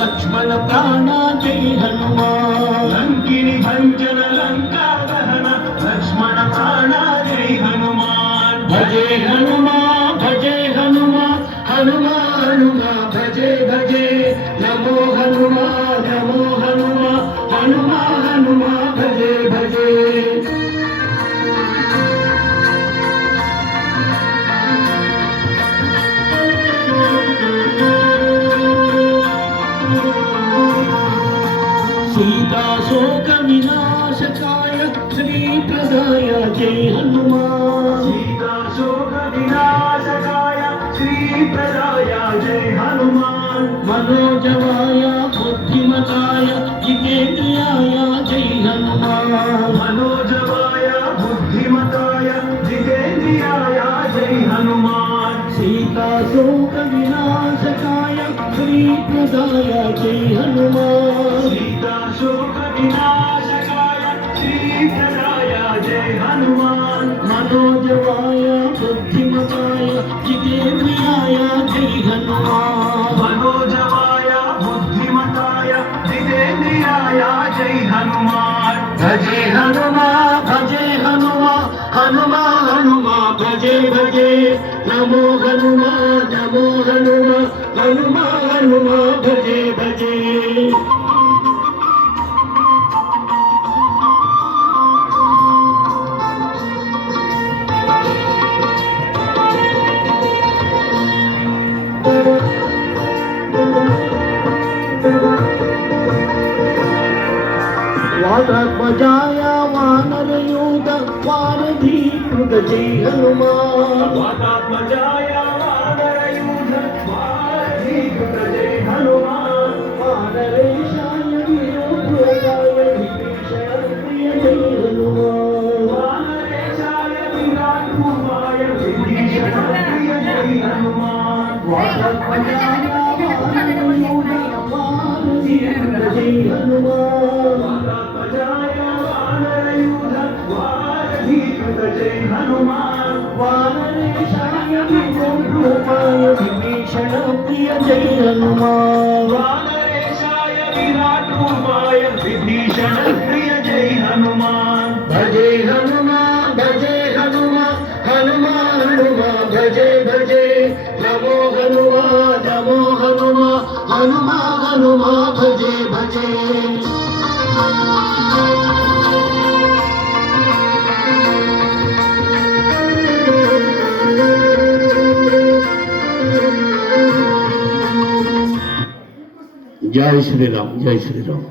లక్ష్మణ ప్రాణ జై హనుమాన్ లంకిని భంజన లంకా దహన లక్ష్మణ ప్రాణ జై హనుమాన్ భజే హనుమా భజే హనుమా హనుమా హనుమా భజే భజే నమో హనుమా నమో హనుమా హనుమా హనుమా భజే భజే सीता शोक विनाशकाय श्री प्रदाय जय हनुमान सीता शोक विनाशकाय श्री प्रदाय जय हनुमान मनोजवाय बुद्धिमताय जितेन्द्रियाय जय हनुमान मनोजवाय बुद्धिमताय जितेन्द्रियाय जय हनुमान सीता शोक विनाशकाय श्री प्रदाय जय हनुमान सीता शोक विनाशकाय श्री प्रदाय जय हनुमान मनोजवाय बुद्धिमताय जितेन्द्रियाय जय हनुमान मनोजवाय बुद्धिमताय जितेन्द्रियाय जय हनुमान भजे हनुमा भजे हनुमा हनुमा हनुमा भजे भजे नमो हनुमा नमो हनुमा हनुमा हनुमा भजे भजे वातात्मजाय वानरयूथ वानधीकृत जय हनुमान वातात्मजाय वानरयूथ वानधीकृत जय हनुमान वानरेशाय वीरोग्रगाय विभीषण प्रिय जय हनुमान वानरेशाय विराटरूपाय विभीषण प्रिय जय हनुमान वातात्मजाय वानरयूथ वानधीकृत जय हनुमान जय हनुमान वानरेशाय विराटरूपाय विभीषण प्रिय जय हनुमान वानरेशाय विराटरूपाय विभीषण प्रिय जय हनुमान भजे हनुमा भजे हनुमा हनुमा हनुमा भजे भजे नमो हनुमा नमो हनुमा हनुमा हनुमा भजे भजे जय श्री राम जय श्री राम।